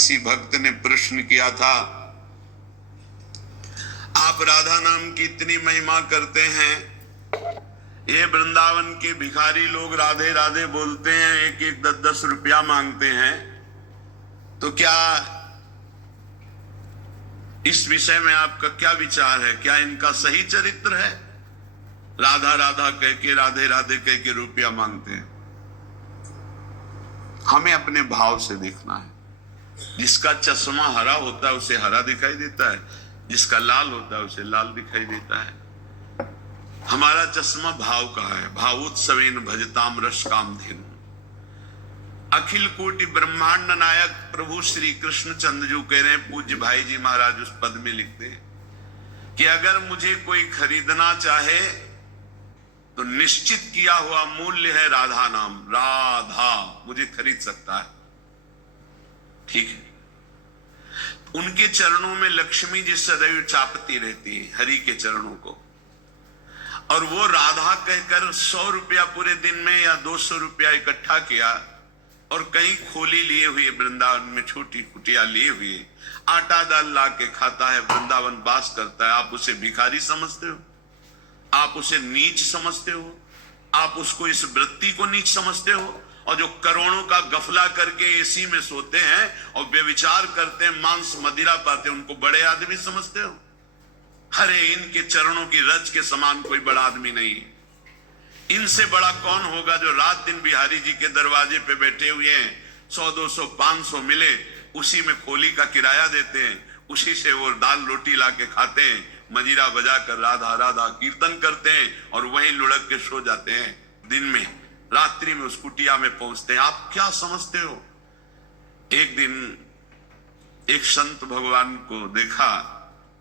किसी भक्त ने प्रश्न किया था, आप राधा नाम की इतनी महिमा करते हैं, ये वृंदावन के भिखारी लोग राधे राधे बोलते हैं, एक एक 10-10 रुपया मांगते हैं, तो क्या इस विषय में आपका क्या विचार है? क्या इनका सही चरित्र है? राधा राधा कह के, राधे राधे कह के रुपया मांगते हैं। हमें अपने भाव से देखना है। जिसका चश्मा हरा होता है उसे हरा दिखाई देता है, जिसका लाल होता है उसे लाल दिखाई देता है। हमारा चश्मा भाव का है। भावोत्सवेन भजताम रस कामधेनु। अखिल कोटि ब्रह्मांड नायक प्रभु श्री कृष्ण चंद्र जी कह रहे हैं, पूज्य भाई जी महाराज उस पद में लिखते हैं कि अगर मुझे कोई खरीदना चाहे तो निश्चित किया हुआ मूल्य है राधा नाम। राधा मुझे खरीद सकता है, ठीक है। उनके चरणों में लक्ष्मी जी सदैव चापती रहती है हरि के चरणों को, और वो राधा कहकर 100 रुपया पूरे दिन में या 200 रुपया इकट्ठा किया और कहीं खोली लिए हुए वृंदावन में छोटी कुटिया लिए हुए आटा दाल ला के खाता है, वृंदावन वास करता है। आप उसे भिखारी समझते हो? आप उसे नीच समझते हो? आप उसको इस वृत्ति को नीच समझते हो? और जो करोड़ों का गफला करके एसी में सोते हैं और व्यभिचार करते हैं, मांस मदिरा पाते हैं, उनको बड़े आदमी समझते हो? अरे इनके चरणों की रज के समान कोई बड़ा आदमी नहीं है। इनसे बड़ा कौन होगा जो रात दिन बिहारी जी के दरवाजे पे बैठे हुए हैं, 100 200 500 मिले उसी में खोली का किराया देते हैं, उसी से वो दाल रोटी ला के खाते हैं, मजीरा बजा कर राधा राधा कीर्तन करते हैं और वहीं लुढ़क के सो जाते हैं। दिन में रात्रि में उस कुटिया में पहुंचते हैं। आप क्या समझते हो? एक दिन एक संत भगवान को देखा,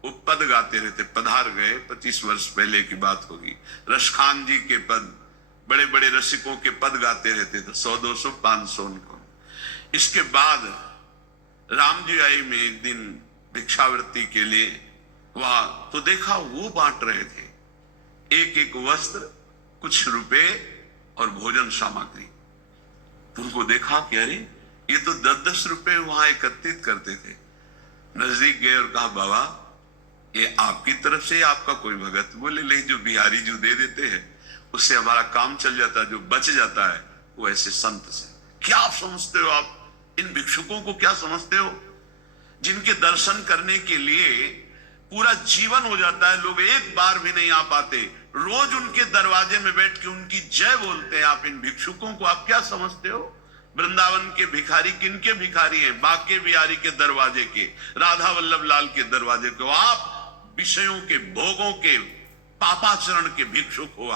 वो पद गाते रहते, पधार गए, 25 वर्ष पहले की बात होगी। रसखान जी के पद, बड़े बड़े रसिकों के पद गाते रहते थे, 100 200 500 उनको। इसके बाद राम जी आए में एक दिन भिक्षावृत्ति के लिए वहां, तो देखा वो बांट रहे थे एक एक वस्त्र, कुछ रुपए और भोजन सामग्री। उनको देखा कि अरे ये तो 10-10 रुपए वहां एकत्रित करते थे। नजदीक गए और कहा, बाबा ये आपकी तरफ से आपका कोई भगत? बोले नहीं, जो बिहारी जो दे देते हैं उससे हमारा काम चल जाता है, जो बच जाता है वो ऐसे संत से। क्या आप समझते हो? आप इन भिक्षुकों को क्या समझते हो, जिनके दर्शन करने के लिए पूरा जीवन हो जाता है, लोग एक बार भी नहीं आ पाते, रोज उनके दरवाजे में बैठ के उनकी जय बोलते हैं। आप इन भिक्षुकों को आप क्या समझते हो? वृंदावन के भिखारी किनके भिखारी हैं? बाके बिहारी के दरवाजे के, राधा वल्लभ लाल के दरवाजे के। आप विषयों के, भोगों के, पापाचरण के भिक्षुक हो।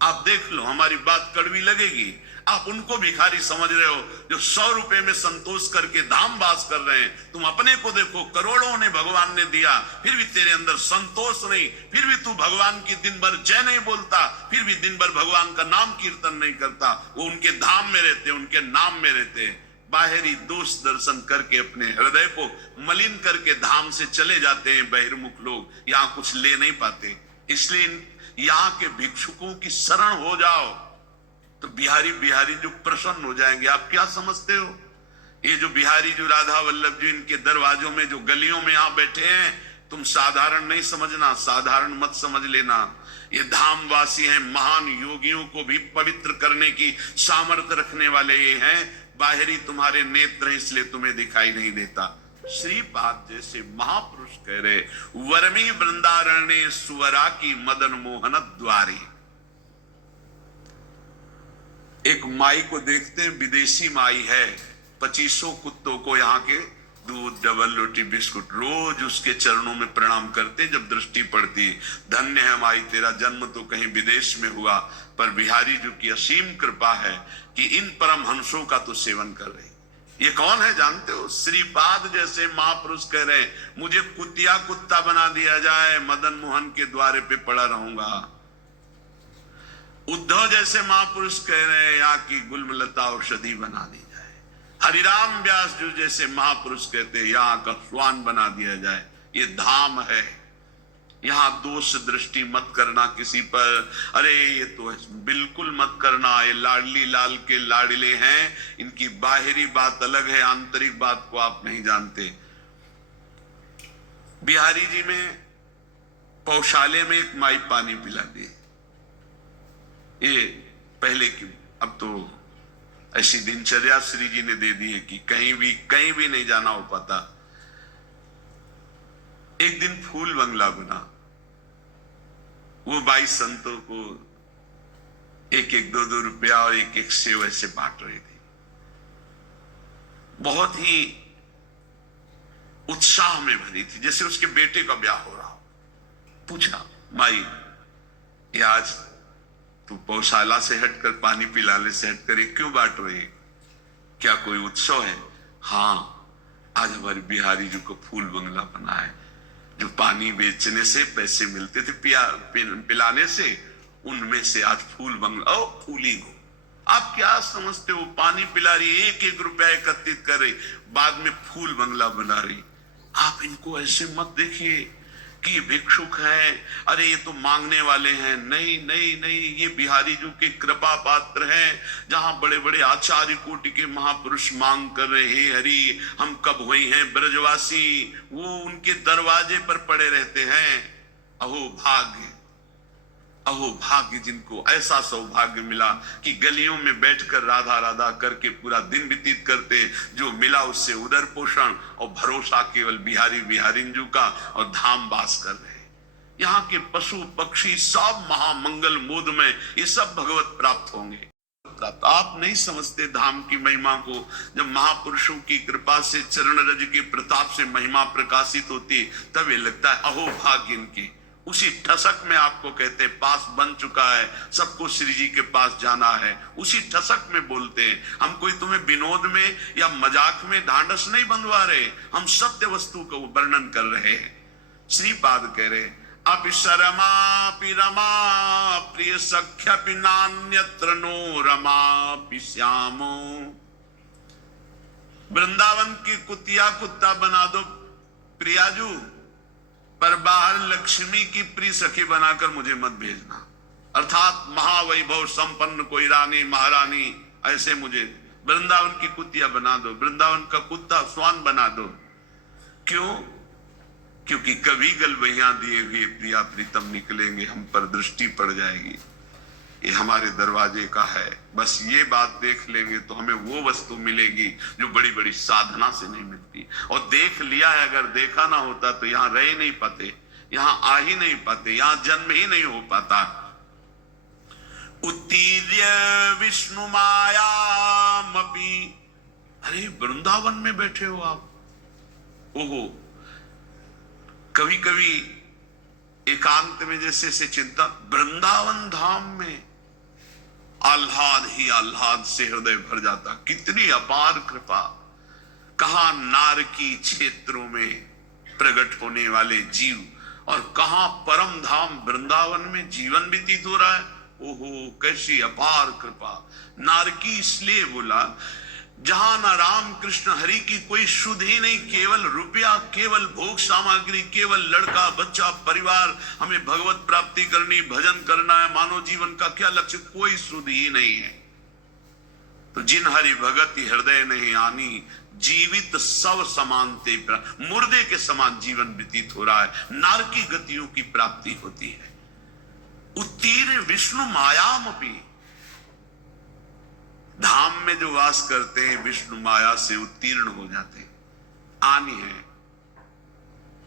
आप देख लो, हमारी बात कड़वी लगेगी, आप उनको भिखारी समझ रहे हो जो 100 रुपए में संतोष करके धाम वास कर रहे हैं। तुम अपने को देखो, करोड़ों ने भगवान ने दिया, फिर भी तेरे अंदर संतोष नहीं, फिर भी तू भगवान की दिन भर जय नहीं बोलता, फिर भी दिन भर भगवान का नाम कीर्तन नहीं करता। वो उनके धाम में रहते, उनके नाम में रहते हैं। बाहरी दोष दर्शन करके अपने हृदय को मलिन करके धाम से चले जाते हैं बहिर्मुख लोग, यहाँ कुछ ले नहीं पाते। इसलिए यहाँ के भिक्षुकों की शरण हो जाओ तो बिहारी बिहारी जो प्रसन्न हो जाएंगे। आप क्या समझते हो? ये जो बिहारी जो राधा वल्लभ जी इनके दरवाजों में, जो गलियों में यहाँ बैठे हैं, तुम साधारण नहीं समझना, साधारण मत समझ लेना। ये धामवासी हैं, महान योगियों को भी पवित्र करने की सामर्थ्य रखने वाले ये हैं। बाहरी तुम्हारे नेत्र हैं इसलिए तुम्हें दिखाई नहीं देता। श्रीपाद जैसे महापुरुष कह रहे, वर्मी वृंदारण्य सुवरा की मदन मोहन द्वारी। एक माई को देखते हैं, विदेशी माई है, 2500 कुत्तों को यहाँ के दूध, डबल रोटी, बिस्कुट, रोज उसके चरणों में प्रणाम करते जब दृष्टि पड़ती। धन्य है माई, तेरा जन्म तो कहीं विदेश में हुआ, पर बिहारी जी की असीम कृपा है कि इन परम हंसों का तो सेवन कर रही। ये कौन है जानते हो? श्रीपाद जैसे महापुरुष कह रहे हैं, मुझे कुतिया कुत्ता बना दिया जाए, मदन मोहन के द्वारे पे पड़ा रहूंगा। उद्धव जैसे महापुरुष कह रहे हैं, यहाँ की गुलमलता औषधि बना दी जाए। हरिराम व्यास जी जैसे महापुरुष कहते हैं, यहाँ का स्वान बना दिया जाए। ये धाम है, यहाँ दोष दृष्टि मत करना किसी पर, अरे ये तो बिल्कुल मत करना, ये लाडली लाल के लाडले हैं, इनकी बाहरी बात अलग है, आंतरिक बात को आप नहीं जानते। बिहारी जी में पौशाले में एक माई पानी पिला दी, ये पहले की, अब तो ऐसी दिनचर्या श्री जी ने दे दी है कि कहीं भी नहीं जाना हो पाता। एक दिन फूल बंगला बना, वो 22 संतों को एक एक 2-2 रुपया और एक एक सेव ऐसे बांट रही थी। बहुत ही उत्साह में भरी थी, जैसे उसके बेटे का ब्याह हो रहा हो। पूछा, माई ये आज तू पौशाला से हटकर, पानी पिलाने से हटकर ये क्यों बांट रही, क्या कोई उत्सव है? हाँ, आज हमारे बिहारी जी को फूल बंगला बना है, जो पानी बेचने से पैसे मिलते थे पिलाने से, उनमें से आज फूल बंगला। ओ फूली को आप क्या समझते हो, पानी पिला रही, 1-1 रुपया एकत्रित कर रही, बाद में फूल बंगला बना रही। आप इनको ऐसे मत देखिए कि ये भिक्षुक हैं, अरे ये तो मांगने वाले हैं। नहीं नहीं नहीं, ये बिहारी जी के कृपा पात्र हैं। जहां बड़े बड़े आचार्य कोटि के महापुरुष मांग कर रहे, हे हरि हम कब हुए हैं ब्रजवासी, वो उनके दरवाजे पर पड़े रहते हैं। अहो भाग्य, अहो भाग्य जिनको ऐसा सौभाग्य मिला कि गलियों में बैठकर राधा राधा करके पूरा दिन व्यतीत करते, जो मिला उससे उदर पोषण और भरोसा केवल बिहारी बिहारिंजू का, और धाम वास कर रहे। यहाँ के पशु पक्षी सब महामंगल मोद में, ये सब भगवत प्राप्त होंगे। आप नहीं समझते धाम की महिमा को। जब महापुरुषों की कृपा से, चरण रज के प्रताप से महिमा प्रकाशित होती, तब ये लगता है अहो भाग्य इनके। उसी ठसक में आपको कहते हैं पास बन चुका है, सबको श्री जी के पास जाना है, उसी ठसक में बोलते हैं। हम कोई तुम्हें विनोद में या मजाक में ढांढस नहीं बंधवा रहे, हम सत्य वस्तु को वर्णन कर रहे हैं। श्रीपाद कह रहे, अपिशरमापि रमा प्रिय सख्यपि नान्यत्र नो रमापि श्यामो। वृंदावन की कुतिया कुत्ता बना दो प्रियाजू, पर बाहर लक्ष्मी की प्रिय सखी बनाकर मुझे मत भेजना। अर्थात महावैभव संपन्न कोई रानी महारानी, ऐसे मुझे वृंदावन की कुतिया बना दो, वृंदावन का कुत्ता स्वान बना दो। क्यों? क्योंकि कभी गलबैया दिए हुए प्रिया प्रीतम निकलेंगे, हम पर दृष्टि पड़ जाएगी। ये हमारे दरवाजे का है, बस ये बात देख लेंगे तो हमें वो वस्तु मिलेगी जो बड़ी बड़ी साधना से नहीं मिलती। और देख लिया है, अगर देखा ना होता तो यहाँ रह नहीं पाते, यहाँ आ ही नहीं पाते, यहाँ जन्म ही नहीं हो पाता। उत्तीर्य विष्णु मायामपि, अरे वृंदावन में बैठे हो आप। ओहो, कभी कभी एकांत में जैसे से चिंता, वृंदावन धाम में आह्लाद ही आह्लाद से हृदय भर जाता। कितनी अपार कृपा, कहां नारकी क्षेत्रों में प्रकट होने वाले जीव, और कहां परम धाम वृंदावन में जीवन व्यतीत हो रहा है। ओहो कैसी अपार कृपा। नारकी इसलिए बोला जहां ना राम कृष्ण हरि की कोई शुद्ध ही नहीं, केवल रुपया, केवल भोग सामग्री, केवल लड़का बच्चा परिवार, हमें भगवत प्राप्ति करनी, भजन करना है, मानव जीवन का क्या लक्ष्य, कोई शुद्ध ही नहीं है। तो जिन हरि भगत हृदय नहीं आनी, जीवित सब समानते, मुर्दे के समान जीवन व्यतीत हो रहा है। नारकी गतियों की प्राप्ति होती है। उत्तीर्ण विष्णु मायामपि, धाम में जो वास करते हैं विष्णु माया से उत्तीर्ण हो जाते हैं। आनी है,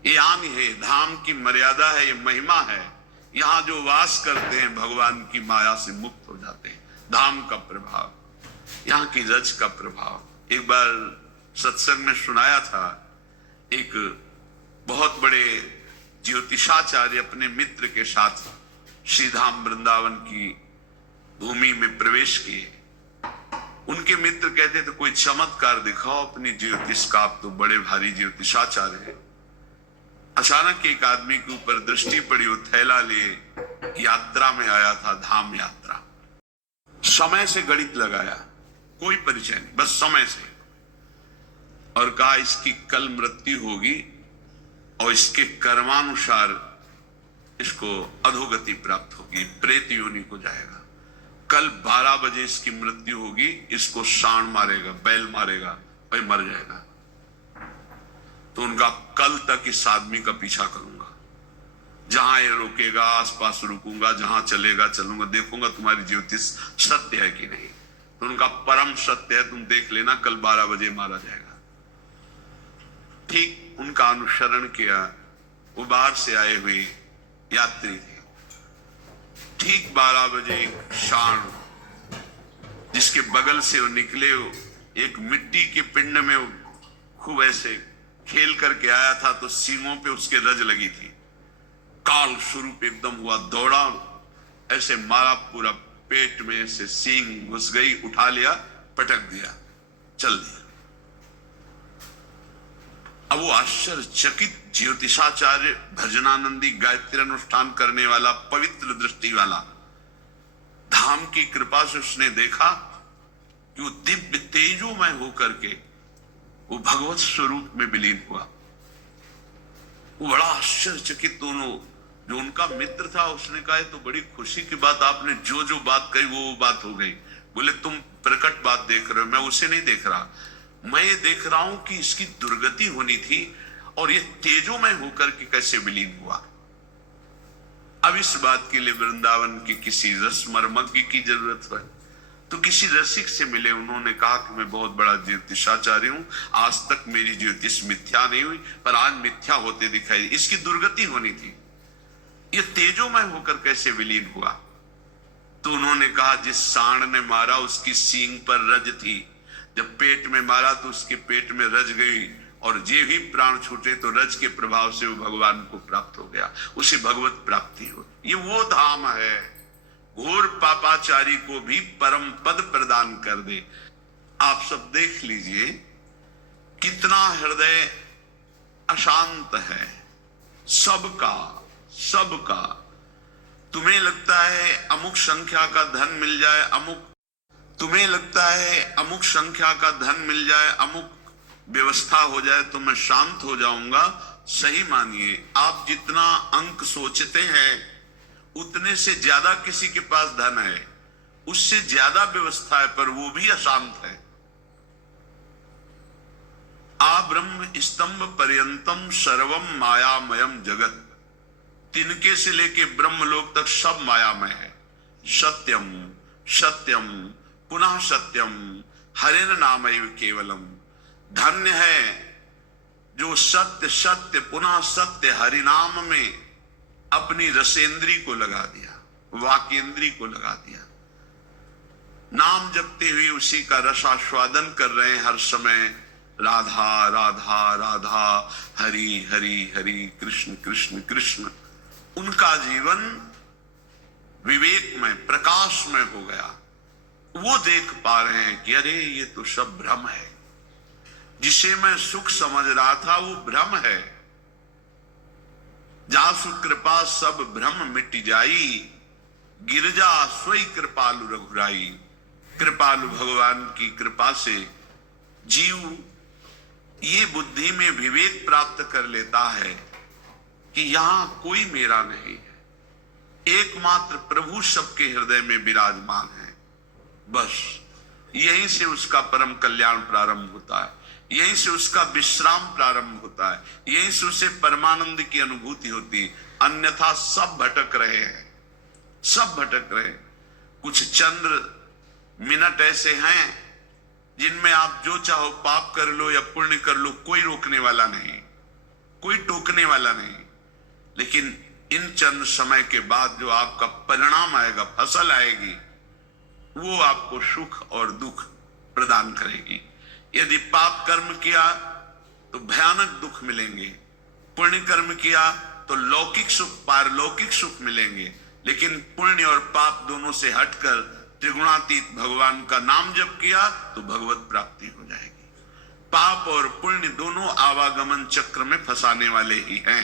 ये आनी है, धाम की मर्यादा है, ये महिमा है। यहां जो वास करते हैं भगवान की माया से मुक्त हो जाते हैं। धाम का प्रभाव, यहाँ की रज का प्रभाव। एक बार सत्संग में सुनाया था, एक बहुत बड़े ज्योतिषाचार्य अपने मित्र के साथ श्रीधाम वृंदावन की भूमि में प्रवेश किए। उनके मित्र कहते थे कोई चमत्कार दिखाओ अपनी ज्योतिष का, आप तो बड़े भारी ज्योतिषाचार्य हैं। अचानक एक आदमी के ऊपर दृष्टि पड़ी, वो थैला लिए यात्रा में आया था, धाम यात्रा। समय से गणित लगाया, कोई परिचय नहीं, बस समय से, और कहा इसकी कल मृत्यु होगी और इसके कर्मानुसार इसको अधोगति प्राप्त होगी, प्रेत योनि को जाएगा। कल 12 बजे इसकी मृत्यु होगी, इसको सांड मारेगा, बैल मारेगा, भाई मर जाएगा। तो उनका कल तक इस आदमी का पीछा करूंगा, जहां ये रोकेगा आसपास रुकूंगा, जहां चलेगा चलूंगा, देखूंगा तुम्हारी ज्योतिष सत्य है कि नहीं। तो उनका परम सत्य है, तुम देख लेना कल 12 बजे मारा जाएगा। ठीक उनका अनुसरण किया, वो बाहर से आए हुए यात्री थे। ठीक 12 बजे एक सांड जिसके बगल से वो निकले, एक मिट्टी के पिंड में खूब ऐसे खेल करके आया था, तो सींगों पे उसके रज लगी थी। काल स्वरूप एकदम हुआ, दौड़ा, ऐसे मारा, पूरा पेट में से सींग घुस गई, उठा लिया, पटक दिया, चल दिया। अब वो आश्चर्यचकित ज्योतिषाचार्य भजनानंदी गायत्री अनुष्ठान करने वाला, पवित्र दृष्टि वाला, धाम की कृपा से उसने देखा कि वो दिव्य तेजोमय होकर के वो भगवत स्वरूप में विलीन हुआ। वो बड़ा आश्चर्यचकित, दोनों जो उनका मित्र था उसने कहा तो बड़ी खुशी की बात, आपने जो जो बात कही वो बात हो गई। बोले तुम प्रकट बात देख रहे हो, मैं उसे नहीं देख रहा, मैं ये देख रहा हूं कि इसकी दुर्गति होनी थी और ये तेजोमय होकर के कैसे विलीन हुआ। अब इस बात के लिए वृंदावन की किसी रस मर्मज्ञ की जरूरत है। तो किसी रसिक से मिले, उन्होंने कहा कि मैं बहुत बड़ा ज्योतिषाचार्य हूं, आज तक मेरी ज्योतिष मिथ्या नहीं हुई, पर आज मिथ्या होते दिखाई, इसकी दुर्गति होनी थी, ये तेजोमय होकर कैसे विलीन हुआ। तो उन्होंने कहा जिस सांड ने मारा उसकी सींग पर रज थी, जब पेट में मारा तो उसके पेट में रज गई, और जे ही प्राण छूटे तो रज के प्रभाव से वो भगवान को प्राप्त हो गया, उसे भगवत प्राप्ति हो। ये वो धाम है, घोर पापाचारी को भी परम पद प्रदान कर दे। आप सब देख लीजिए कितना हृदय अशांत है, सबका सबका। तुम्हें लगता है अमुक संख्या का धन मिल जाए, तुम्हें लगता है अमुक संख्या का धन मिल जाए, अमुक व्यवस्था हो जाए तो मैं शांत हो जाऊंगा। सही मानिए, आप जितना अंक सोचते हैं उतने से ज्यादा किसी के पास धन है, उससे ज्यादा व्यवस्था है, पर वो भी अशांत है। आ ब्रह्म स्तंभ पर्यंतम सर्वम मायामयम जगत, तिनके से लेके ब्रह्मलोक तक सब मायामय है। सत्यम सत्यम पुनः सत्यम हरेन नामैव केवलम। धन्य है जो सत्य सत्य पुनः सत्य हरिनाम में अपनी रसेंद्री को लगा दिया, वाकेंद्री को लगा दिया। नाम जपते हुए उसी का रसास्वादन कर रहे हैं हर समय। राधा राधा राधा, हरि हरि हरि, कृष्ण कृष्ण कृष्ण। उनका जीवन विवेक में प्रकाश में हो गया। वो देख पा रहे हैं कि अरे ये तो सब भ्रम है, जिसे मैं सुख समझ रहा था वो भ्रम है। जासु कृपा सब भ्रम मिट जाई, गिरजा सोई कृपालु रघुराई। कृपालु भगवान की कृपा से जीव ये बुद्धि में विवेक प्राप्त कर लेता है कि यहां कोई मेरा नहीं है, एकमात्र प्रभु सबके हृदय में विराजमान है। बस यहीं से उसका परम कल्याण प्रारंभ होता है, यहीं से उसका विश्राम प्रारंभ होता है, यहीं से उसे परमानंद की अनुभूति होती है। अन्यथा सब भटक रहे हैं, सब भटक रहे हैं। कुछ चंद्र मिनट ऐसे हैं जिनमें आप जो चाहो पाप कर लो या पुण्य कर लो, कोई रोकने वाला नहीं, कोई टोकने वाला नहीं। लेकिन इन चंद समय के बाद जो आपका परिणाम आएगा, फसल आएगी, वो आपको सुख और दुख प्रदान करेगी। यदि पाप कर्म किया तो भयानक दुख मिलेंगे, पुण्य कर्म किया तो लौकिक सुख पारलौकिक सुख मिलेंगे। लेकिन पुण्य और पाप दोनों से हटकर त्रिगुणातीत भगवान का नाम जप किया तो भगवत प्राप्ति हो जाएगी। पाप और पुण्य दोनों आवागमन चक्र में फंसाने वाले ही हैं।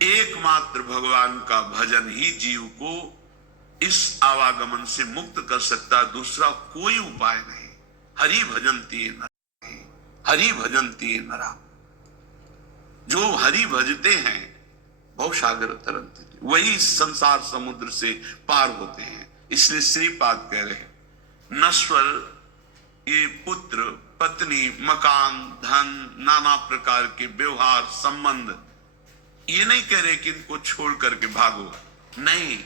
एकमात्र भगवान का भजन ही जीव को इस आवागमन से मुक्त कर सकता, दूसरा कोई उपाय नहीं। हरि भजन्ति नरा, हरि भजन्ति नरा। जो हरि भजते हैं भवसागर तरंती, वही संसार समुद्र से पार होते हैं। इसलिए श्रीपाद कह रहे हैं, नश्वर ये पुत्र पत्नी मकान धन नाना प्रकार के व्यवहार संबंध, ये नहीं कह रहे कि इनको छोड़ करके भागो, नहीं,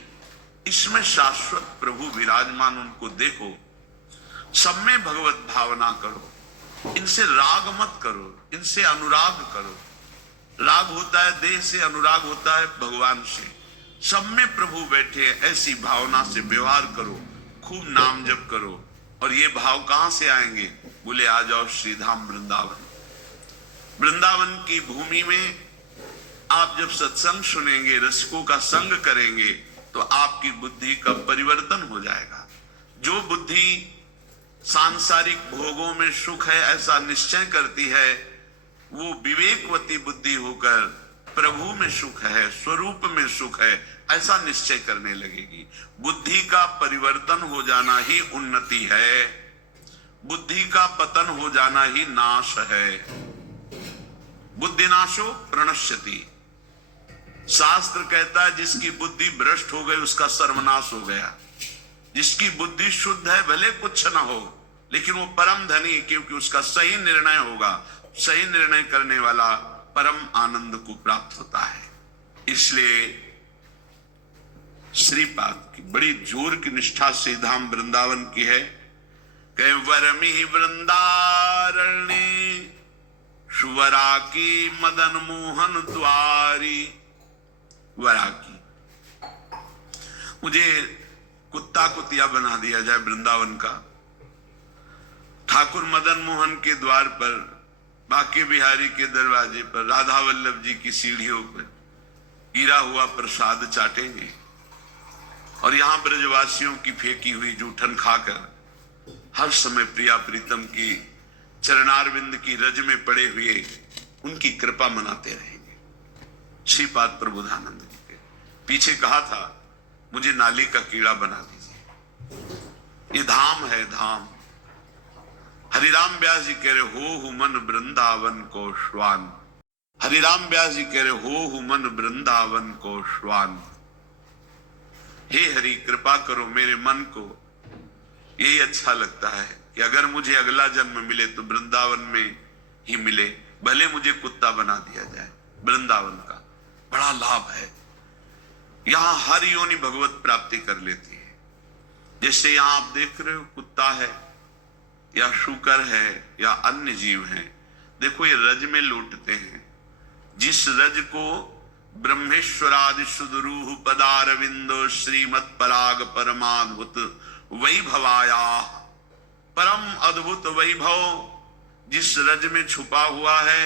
इसमें शाश्वत प्रभु विराजमान, उनको देखो, सब में भगवत भावना करो, इनसे राग मत करो, इनसे अनुराग करो। राग होता है देह से, अनुराग होता है भगवान से। सब में प्रभु बैठे, ऐसी भावना से व्यवहार करो, खूब नाम जप करो। और ये भाव कहां से आएंगे? बोले आ जाओ श्रीधाम वृंदावन। वृंदावन की भूमि में आप जब सत्संग सुनेंगे, रसिकों का संग करेंगे, तो आपकी बुद्धि का परिवर्तन हो जाएगा। जो बुद्धि सांसारिक भोगों में सुख है ऐसा निश्चय करती है, वो विवेकवती बुद्धि होकर प्रभु में सुख है, स्वरूप में सुख है, ऐसा निश्चय करने लगेगी। बुद्धि का परिवर्तन हो जाना ही उन्नति है, बुद्धि का पतन हो जाना ही नाश है। बुद्धिनाशो प्रणश्यति, शास्त्र कहता है जिसकी बुद्धि भ्रष्ट हो गई उसका सर्वनाश हो गया। जिसकी बुद्धि शुद्ध है, भले कुछ ना हो, लेकिन वो परम धनी, क्योंकि उसका सही निर्णय होगा। सही निर्णय करने वाला परम आनंद को प्राप्त होता है। इसलिए श्रीपाद की बड़ी जोर की निष्ठा से धाम वृंदावन की है। कहे वरमि वृंदारण्य सुवरा की मदन मोहन द्वारी। वरा की, मुझे कुत्ता कुतिया बना दिया जाए वृंदावन का। ठाकुर मदन मोहन के द्वार पर, बांके बिहारी के दरवाजे पर, राधा वल्लभ जी की सीढ़ियों पर गिरा हुआ प्रसाद चाटेंगे, और यहां ब्रजवासियों की फेंकी हुई जूठन खाकर हर समय प्रिया प्रीतम की चरणारविंद की रज में पड़े हुए उनकी कृपा मनाते रहेंगे। श्रीपाद प्रबोधानंद जी के पीछे कहा था, मुझे नाली का कीड़ा बना दीजिए, ये धाम है धाम। हरिराम व्यास जी कह रहे हो मन वृंदावन को श्वान। हरिराम व्यास जी कह रहे हो मन वृंदावन को श्वान। हे हरि कृपा करो मेरे मन को, यही अच्छा लगता है कि अगर मुझे अगला जन्म मिले तो वृंदावन में ही मिले, भले मुझे कुत्ता बना दिया जाए। वृंदावन का बड़ा लाभ है, यहां हर योनि भगवत प्राप्ति कर लेती है। जैसे यहां आप देख रहे हो, कुत्ता है या शूकर है या अन्य जीव हैं, देखो ये रज में लौटते हैं। जिस रज को ब्रह्मेश्वरादि सुदरूह पदारविंदो श्रीमत् पराग परमाद्भुत वैभवाया, परम अद्भुत वैभव जिस रज में छुपा हुआ है,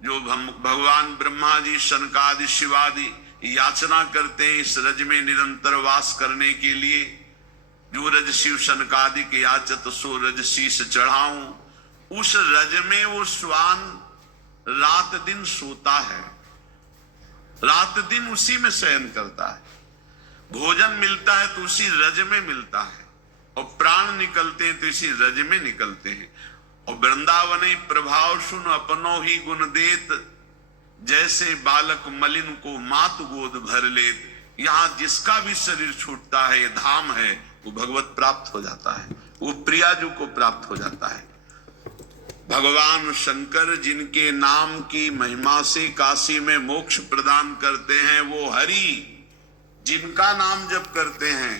जो भगवान ब्रह्मा जी शनकादि शिवादि याचना करते हैं इस रज में निरंतर वास करने के लिए। जो रज शिव शनकादि के याचत सो रज शीस चढ़ाऊं, उस रज में वो श्वान रात दिन सोता है, रात दिन उसी में शयन करता है। भोजन मिलता है तो उसी रज में मिलता है, और प्राण निकलते हैं तो इसी रज में निकलते हैं। और वृंदावने प्रभाव सुन अपनो ही गुण देत, जैसे बालक मलिन को मात गोद भर लेत। यहां जिसका भी शरीर छूटता है, ये धाम है, वो भगवत प्राप्त हो जाता है, वो प्रियाजू को प्राप्त हो जाता है। भगवान शंकर जिनके नाम की महिमा से काशी में मोक्ष प्रदान करते हैं, वो हरि जिनका नाम जप करते हैं,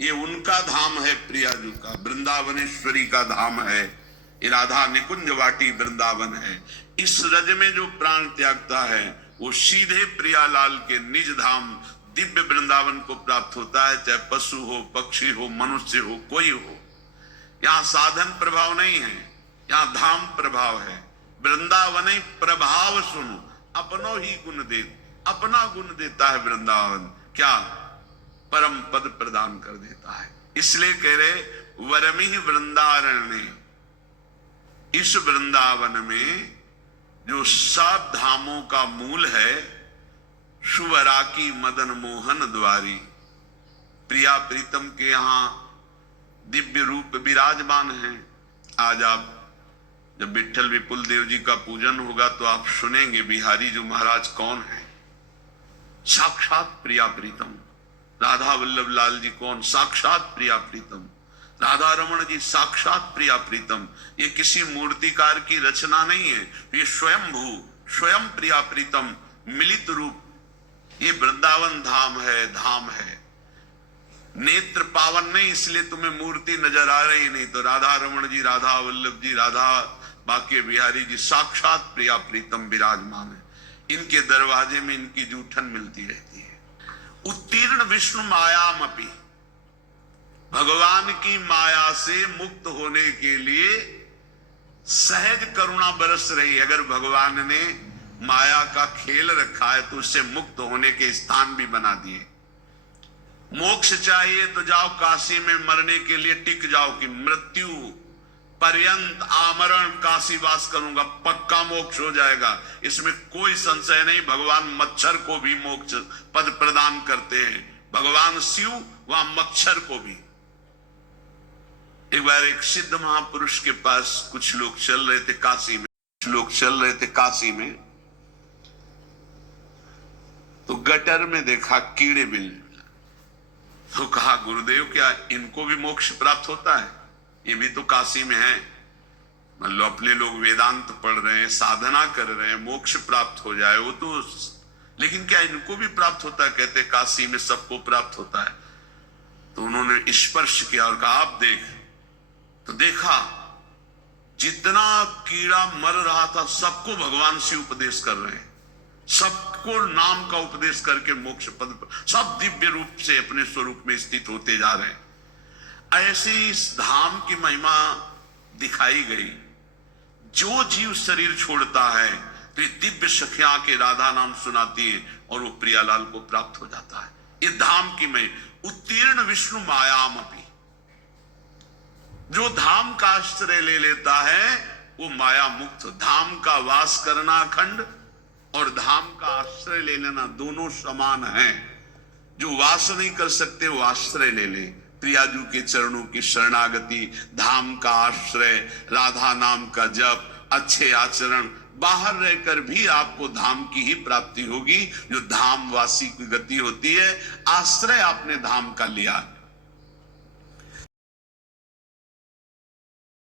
ये उनका धाम है, प्रियाजू का वृंदावनेश्वरी का धाम है। ये राधा निकुंज वाटी वृंदावन है। इस रज में जो प्राण त्यागता है वो सीधे प्रियालाल के निज धाम दिव्य वृंदावन को प्राप्त होता है, चाहे पशु हो, पक्षी हो, मनुष्य हो, कोई हो। यहाँ साधन प्रभाव नहीं है, यहाँ धाम प्रभाव है। वृंदावन प्रभाव सुनो अपनो ही गुण दे, अपना गुण देता है वृंदावन, क्या परम पद प्रदान कर देता है। इसलिए कह रहे वरमि वृंदारण्य, इस वृंदावन में जो सब धामों का मूल है, सुवरा की मदन मोहन द्वारी, प्रिया प्रीतम के यहां दिव्य रूप विराजमान है। आज आप जब विठल विपुल देव जी का पूजन होगा तो आप सुनेंगे बिहारी जो महाराज कौन है। साक्षात प्रिया प्रीतम। राधा वल्लभ लाल जी कौन? साक्षात प्रिया प्रीतम। राधा रमण जी साक्षात प्रिया प्रीतम। ये किसी मूर्तिकार की रचना नहीं है, ये स्वयं भू, स्वयं प्रिया प्रीतम मिलित रूप। ये वृंदावन धाम है, धाम है। नेत्र पावन नहीं, इसलिए तुम्हें मूर्ति नजर आ रही नहीं, तो राधा रमण जी, राधा वल्लभ जी, राधा बाके बिहारी जी साक्षात प्रिया प्रीतम विराजमान है। इनके दरवाजे में इनकी जूठन मिलती रहती है। उत्तीर्ण विष्णु मायामपि, भगवान की माया से मुक्त होने के लिए सहज करुणा बरस रही। अगर भगवान ने माया का खेल रखा है तो उससे मुक्त होने के स्थान भी बना दिए। मोक्ष चाहिए तो जाओ काशी में, मरने के लिए टिक जाओ कि मृत्यु पर्यंत आमरण काशी वास करूंगा, पक्का मोक्ष हो जाएगा, इसमें कोई संशय नहीं। भगवान मच्छर को भी मोक्ष पद प्रदान करते हैं, भगवान शिव वहां मच्छर को भी। एक बार एक सिद्ध महापुरुष के पास कुछ लोग चल रहे थे काशी में, तो गटर में देखा कीड़े बिल। तो कहा गुरुदेव क्या इनको भी मोक्ष प्राप्त होता है? ये भी तो काशी में है। मान लो अपने लोग वेदांत पढ़ रहे हैं, साधना कर रहे हैं, मोक्ष प्राप्त हो जाए वो तो, लेकिन क्या इनको भी प्राप्त होता है? कहते काशी में सबको प्राप्त होता है। तो उन्होंने स्पर्श किया और कहा आप देख। तो देखा जितना कीड़ा मर रहा था सबको भगवान शिव उपदेश कर रहे हैं, सबको नाम का उपदेश करके मोक्ष पद पर सब दिव्य रूप से अपने स्वरूप में स्थित होते जा रहे हैं। ऐसे इस धाम की महिमा दिखाई गई। जो जीव शरीर छोड़ता है तो ये दिव्य सखियां के राधा नाम सुनाती है और वो प्रियालाल को प्राप्त हो जाता है। ये धाम की महिमा। उत्तीर्ण विष्णु मायामपि, जो धाम का आश्रय ले लेता है वो माया मुक्त। धाम का वास करना अखंड और धाम का आश्रय ले लेना दोनों समान हैं। जो वास नहीं कर सकते वो आश्रय ले ले। प्रियाजू के चरणों की शरणागति, धाम का आश्रय, राधा नाम का जप, अच्छे आचरण, बाहर रहकर भी आपको धाम की ही प्राप्ति होगी। जो धाम वासी की गति होती है, आश्रय आपने धाम का लिया।